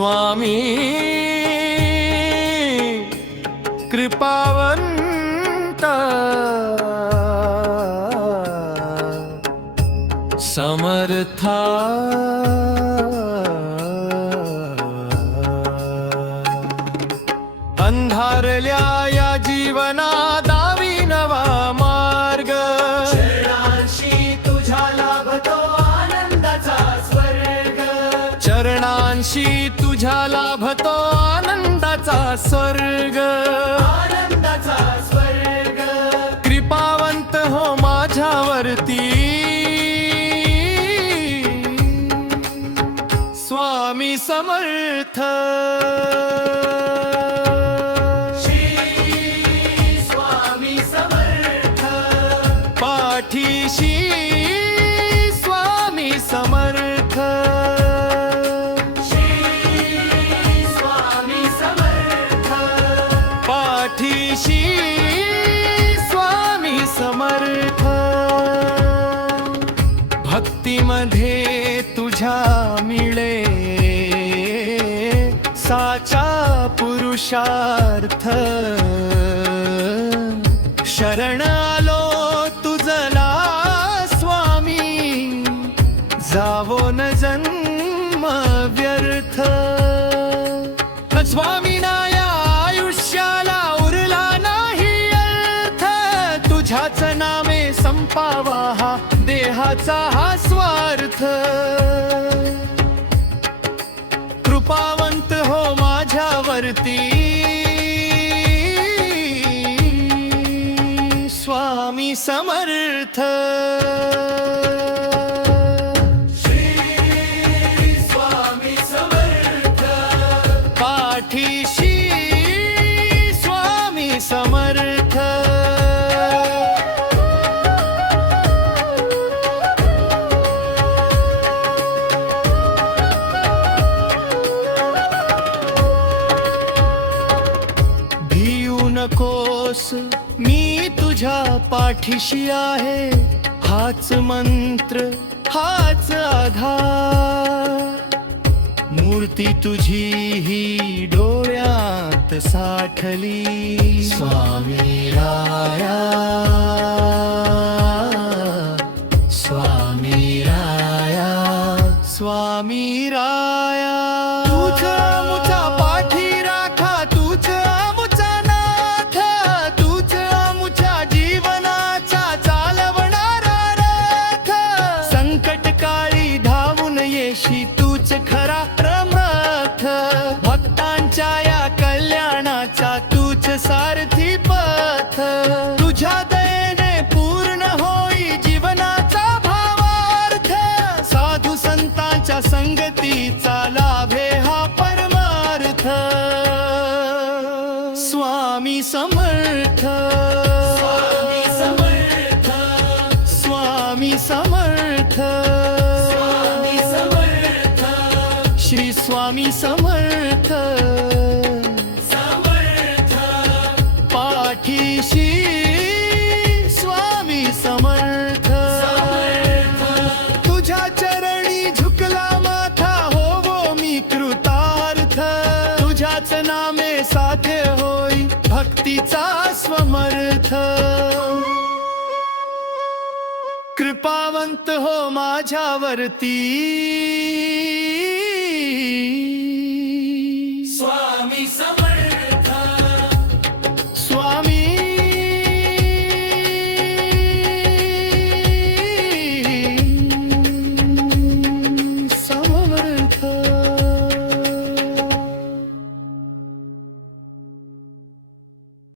स्वामी कृपावंत समर्था अंधारल्या या जीवना दावी नवा मार्ग चरणांशी तुझ्या लाभतो आनंदाचा स्वर्ग चरणांशी तुझ्या लाभतो आनंदाचा स्वर्ग आनंदाचा स्वर्ग कृपावंत हो माझ्यावरती स्वामी समर्थ स्वामी समर्थ पाठीशी स्वामी समर्थ स्वामी समर्थ पाठीशी स्वामी समर्थ भक्तीमध्ये तुझ्या मिळे साचा पुरुषार्थ शरण आलो तुझला स्वामी जावो न जन्म व्यर्थ स्वामी ना या आयुष्याला उरला नाही अर्थ तुझ्याच नामे संपावा हा देहाचा हा स्वार्थ कृपावंत हो माझ्यावरती स्वामी समर्थ स्वामी समर्थ पाठीशी स्वामी समर्थ भिऊ नकोस मी तुझ्या पाठीशी आहे हाच मंत्र हाच आधार मूर्ती तुझी ही डोळ्यात साठली स्वामी राया स्वामी राया स्वामी राया तुझा मुझा पाठी राखा तुझा मुझा नाथ तुझा मुझा जीवनाचा चालवणारा रथ संकट काळी धावून येशी तूच खरा प्रमथ भक्तांच्या या कल्याणाचा तूच सारथी पथ तुझ्या दयेने पूर्ण होई जीवनाचा भावार्थ साधू संतांच्या संगतीचा लाभे हा परमार्थ स्वामी समर्थ स्वामी समर्थ स्वामी समर्थ स्वामी समर्थ श्री स्वामी समर्थ समर्थ पाठीशी स्वामी समर्थ तुझ्या चरणी झुकला माथा होवो मी कृतार्थ तुझ्याच नामे साध्य होई भक्तीचा स्वमर्थ कृपावंत हो माझ्यावरती